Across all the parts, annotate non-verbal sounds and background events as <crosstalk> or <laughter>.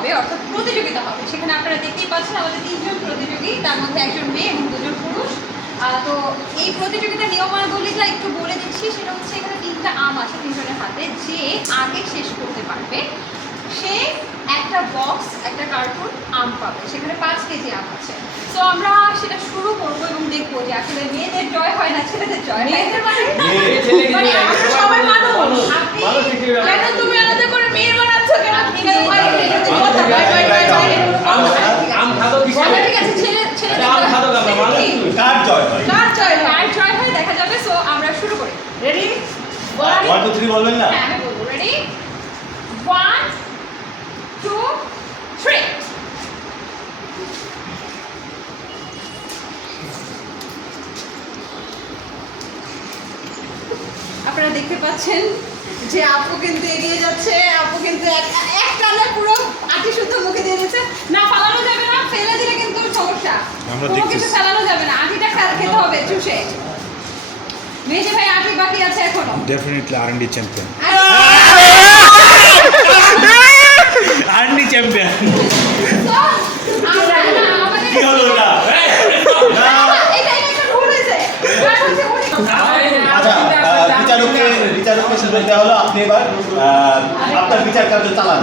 হবে অর্থাৎ প্রতিযোগিতা হবে। সেখানে আপনারা দেখতেই পাচ্ছেন আমাদের তিনজন প্রতিযোগী তার মধ্যে একজন মেয়ে এবং দুজন পুরুষ। তো এই প্রতিযোগিতার নিয়মাবলীটা একটু বলে দিচ্ছি সেটা হচ্ছে এখানে তিনটা আম আছে তিনজনের হাতে যে আগে শেষ করতে পারবে। সে একটা বক্স একটা কার্টুন আম পাবে। সেখানে পাঁচ কেজি আম আছে। তো আমরা সেটা শুরু করব এবং দেখব যে আসলে মেয়েদের জয় হয় না ছেলেদের জয়। মেয়েদের মানে? মানে আমরা সবাই মানুষ। আপনি মানুষ হিসেবে কেন তুমি আলাদা করে মেয়ে বানাচ্ছ কেন ঠিক আছে ভাই, আম কথা, ভাই, ভাই, ভাই, ভাই। আম আম খাদো কি বলো, ঠিক আছে ছেলে ছেলে আম খাদো আমরা মানুষ কার জয় হয় কার জয় কার জয় হয় দেখা যাবে সো আমরা শুরু করি রেডি ওয়ান টু থ্রি বলবেন না? হ্যাঁ আমি বলব। রেডি ওয়ান টু থ্রি আপনারা দেখতে পাচ্ছেন যে আপু কিন্তু এগিয়ে যাচ্ছে আপু কিন্তু এক- টানে পুরো আটি শুদ্ধ মুখে দিয়ে দিচ্ছে। না ফালানো যাবে না ফেলে দিলে কিন্তু সমস্যা। আমরা কোনো কিছু ফেলানো যাবে না আটিটা খেতে হবে চুষে। মেজে ভাই আটি বাকি ওটা। আর হচ্ছে উনি- আচ্ছা আহ, বিচারককে বিচারককে সুযোগ দেওয়া হলো আপনি এবার আপনার বিচার কার্য চালান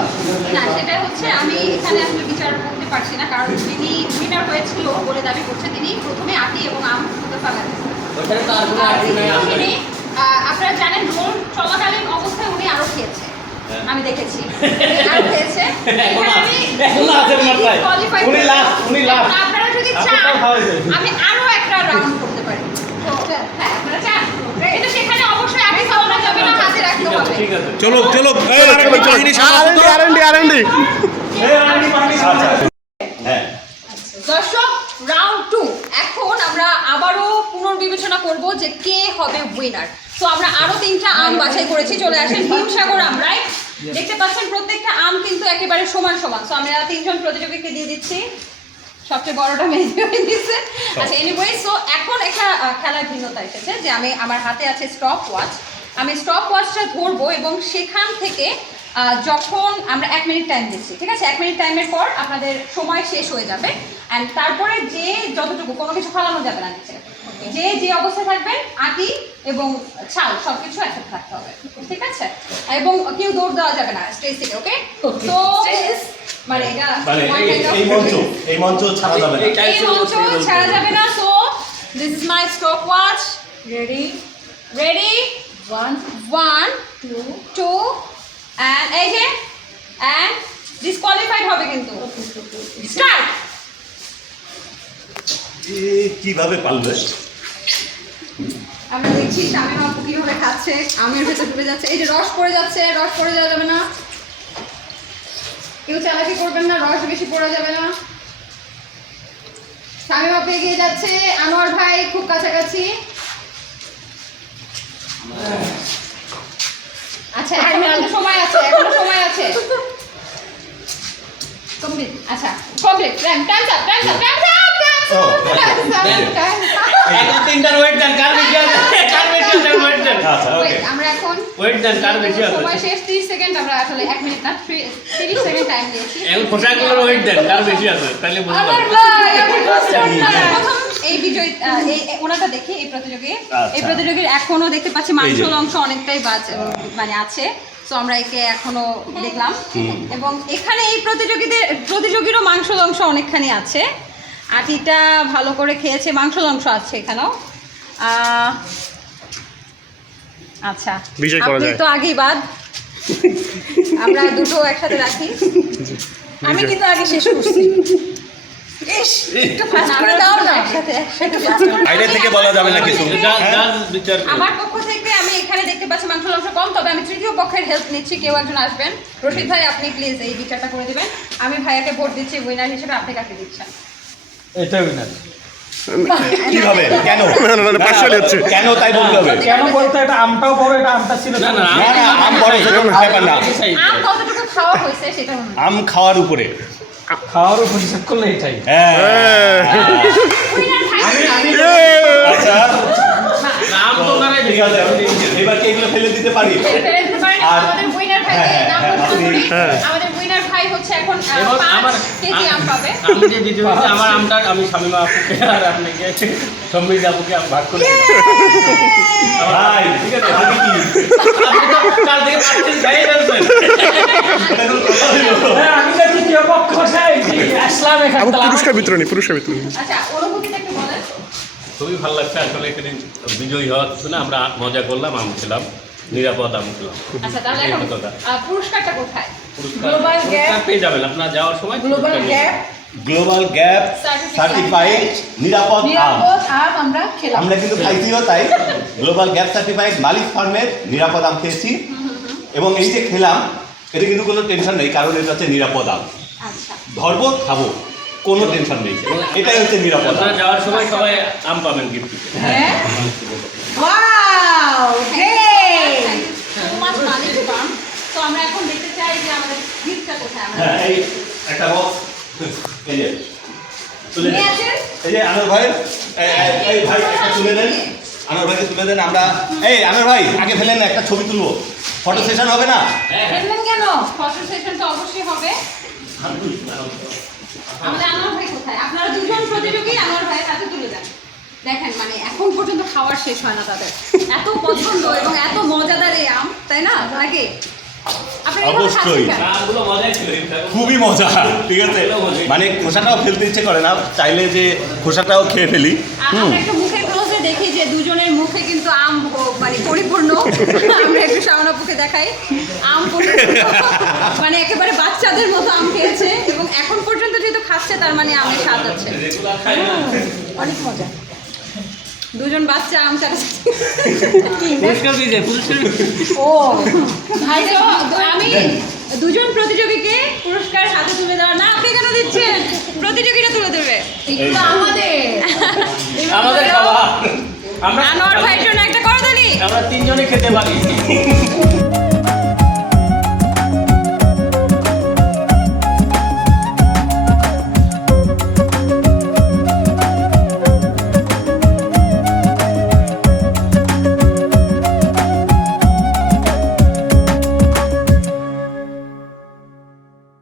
না, সেটা হচ্ছে আমি এখানে আসলে বিচার করতে পারছি না কারণ যিনি উইনার হয়েছিল বলে দাবি করছে তিনি প্রথমে আটি এবং আম শুধু ফেলান ওখানে কোনো আর্টি নাই তিনি, আপনারা জানেন রোল চলাকালীন অবস্থায় উনি আরও খেয়েছে। হ্যাঁ। আমি দেখেছি। <laughs> আরও খেয়েছে। উনি উনি। আপনারা যদি চান আমি আরও একটা রাউন্ড করতে পারি। হ্যাঁ আপনারা চান। কিন্তু সেখানে অবশ্যই আগে খাওয়ানো যাবে না হাতে রাখতে হবে। চলো চলো তো। আচ্ছা হ্যাঁ দর্শক রাউন্ড টু এখন আমরা আবারও পুনর্বিবেচনা করব যে কে হবে উইনার তো আমরা আরও তিনটা আম বাছাই করেছি চলে আসেন হিমসাগর আম রাইট দেখতে পাচ্ছেন প্রত্যেকটা আম কিন্তু একেবারে সমান সমান। তো আমরা তিনজন প্রতিযোগীকে দিয়ে দিচ্ছি। সবচেয়ে বড়টা মেজে হয়ে দিচ্ছে আচ্ছা এনিওয়ে সো এখন একটা খেলার ভিন্নতা এসেছে যে আমি আমার হাতে আছে স্টপ ওয়াচ আমি স্টপ ওয়াচটা ধরবো এবং সেখান থেকে যখন আমরা এক মিনিট টাইম দিচ্ছি ঠিক আছে? এক মিনিট টাইমের পর আপনাদের সময় শেষ হয়ে যাবে। অ্যান্ড তারপরে যে যতটুকু কোনো কিছু ফালানো যাবে না নিচে। যে যে অবস্থায় থাকবেন আটি এবং ছাল সব কিছু একসাথে থাকতে হবে। ঠিক আছে? এবং কেউ দৌড় দেওয়া যাবে না স্টেজ থেকে ওকে তো মানে এটা মানে এই- মঞ্চ এই মঞ্চ ছাড়া যাবে না। এই- এই মঞ্চ ছাড়া যাবে না so this is my stopwatch ready ready one one two two and এই যে অ্যান্ড ডিসকোয়ালিফাইড হবে কিন্তু। স্টার্ট কীভাবে পারলে? আমরা দেখছি স্বামী বাবু কীভাবে খাচ্ছে আমের ভেতর ডুবে যাচ্ছে। এই যে রস পড়ে যাচ্ছে রস পড়ে যাওয়া যাবে না। কেউ চালাকি করবেন না রস বেশি পড়ে যাবে না। স্বামী বাবু এগিয়ে যাচ্ছে আনোয়ার ভাই খুব কাছাকাছি। আচ্ছা এখনও সময় আছে এখনও সময় আছে। কমপ্লিট আচ্ছা complete time time up time time up ও, এখন তিনটার ওয়েট দেন কার বেশি আছে কার বেশি আছে ওয়েট দেন আচ্ছা ওকে আমরা এখন ওয়েট দেন কার বেশি আছে সময় শেষ 30 সেকেন্ড আমরা আসলে 1 মিনিট না 30 সেকেন্ড টাইম দিয়েছি। এখন পোশাকগুলোর ওয়েট দেন কার বেশি আছে তাহলে বুঝতে পারবেন ভাই আমি কষ্ট প্রথম এই বিজয় এই এই- ওনাটা দেখি এই প্রতিযোগী। এই আচ্ছা। প্রতিযোগীর এখনও দেখতে পাচ্ছি মাংসল অংশ অনেকটাই বাজ মানে আছে। তো আমরা একে এখনও দেখলাম। এবং এখানে এই প্রতিযোগীদের প্রতিযোগীরও মাংসল অংশ অনেকখানি আছে। আটিটা ভালো করে খেয়েছে মাংসল অংশ আছে এখানেও। আচ্ছা আপনি তো আগেই বাদ। আমরা দুটো একসাথে রাখি। আমি কিন্তু আগে শেষ করছি। আমার পক্ষ থেকে আমি এখানে দেখতে পাচ্ছি মাংস কম তবে আমি তৃতীয় পক্ষের হেল্প নিচ্ছি। কেউ একজন আসবেন। রশিদ ভাই আপনি প্লিজ এই বিচারটা করে দিবেন। আমি ভাইয়াকে ভোট দিচ্ছি উইনার হিসেবে আপনি কাকে দিচ্ছেন? এটা উইনার কীভাবে? কেন? হচ্ছে। কেন তাই বলতে হবে? কেন বলতে এটা আমটাও বড় এটা আমটা ছিল না না না না আম বড় ব্যাপার না। আম কতটুকু খাওয়া হয়েছে সেটা আম খাওয়ার উপরে। খাওয়ার উপর হিসাব করলে এটাই। হ্যাঁ। উইনার ভাই আচ্ছা। নাম তো নারাই ঠিক আছে আমি এবার কি এগুলো ফেলে দিতে পারি? আর- আমাদের উইনার ভাইকে হ্যাঁ, হ্যাঁ, আপনি- হ্যাঁ। আমাদের ভাই হচ্ছে এখন পাঁচ কেজি আম পাবে। আমি যে আমার আমটা আমি আপুকে আর আপনাকে সম্মিত আপুকে আমি ভাগ করে ভাই ঠিক আছে আমি কি? কাল থেকে পাঁচ কেজি খাইয়ে? হ্যাঁ, আমি পক্ষ সেই যে আসলাম এখানে পুরস্কার বিতরণী পুরস্কার বিতরণী। আচ্ছা অনুভূতিটা একটু বলেন। খুবই ভালো লাগছে আসলে এখানে বিজয়ী হওয়ার কিছু না আমরা মজা করলাম আম খেলাম নিরাপদ আম খেলাম। আচ্ছা। পুরস্কারটা কোথায়? পুরস্কার Gap- পেয়ে যাবেন। আপনার যাওয়ার সময় global gap global gap certified নিরাপদ আম আমরা খেলাম। আমরা কিন্তু খাইছিও তাই। গ্লোবাল গ্যাপ সার্টিফাইড মালিক ফার্মের নিরাপদ আম খেয়েছি। এবং এই যে খেলাম এটা কিন্তু কোনো টেনশন নেই কারণ এটা হচ্ছে নিরাপদ আম আচ্ছা। ধরবো খাব কোনো টেনশন নেই। এটাই হচ্ছে নিরাপদ আপনারা যাওয়ার সময় সবাই আম পাবেন গিফট হ্যাঁ? ওয়াও গ্রেট মালিক ফার্ম তো আমরা এখন দেখতে হ্যাঁ এই একটা বক্স এই যে তুলে নিয়ে দেন। আসেন। এই যে আনোয়ার ভাই এই- এই- এই ভাই একটা তুলে দেন। আনোয়ার ভাইকে তুলে দেন আমরা এই আনোয়ার ভাই আগে ফেলেন না একটা ছবি তুলবো। ফটো সেশন হবে না? ফেলবেন কেন? ফটো সেশন তো অবশ্যই হবে। আমাদের আনোয়ার ভাই কোথায়? আপনারা দুজন প্রতিযোগী আনোয়ার ভাই তাতে তুলে দেন। দেখেন মানে এখন পর্যন্ত খাওয়ার শেষ হয় না তাদের। এত পছন্দ এবং এত মজাদার এই আম তাই না? নাকি? আপনারা এভাবে অবশ্যই। খুবই মজা ঠিক আছে? মানে খোসাটাও ফেলতে ইচ্ছে করে না চাইলে যে খোসাটাও খেয়ে ফেলি। আ- আমরা একটু মুখের ক্লোজে দেখি যে দুজনের মুখে কিন্তু আম মানে পরিপূর্ণ। আমরা একটু শাওনাপুকে দেখাই। আম পরিপূর্ণ। মানে একেবারে বাচ্চাদের মতো আম খেয়েছে এবং এখন পর্যন্ত যেহেতু খাচ্ছে তার মানে আমের স্বাদ আছে। অনেক মজা। দুজন বাচ্চা আম ও ভাই আমি দুজন প্রতিযোগীকে পুরস্কার হাতে তুলে দেওয়া না আপনি কেন দিচ্ছেন? প্রতিযোগীরা তুলে দেবে। আমাদের। আমাদের খাওয়া আমরা আনোয়ার ভাইয়ের জন্য একটা করদানি। আমরা তিনজনে খেতে পারি।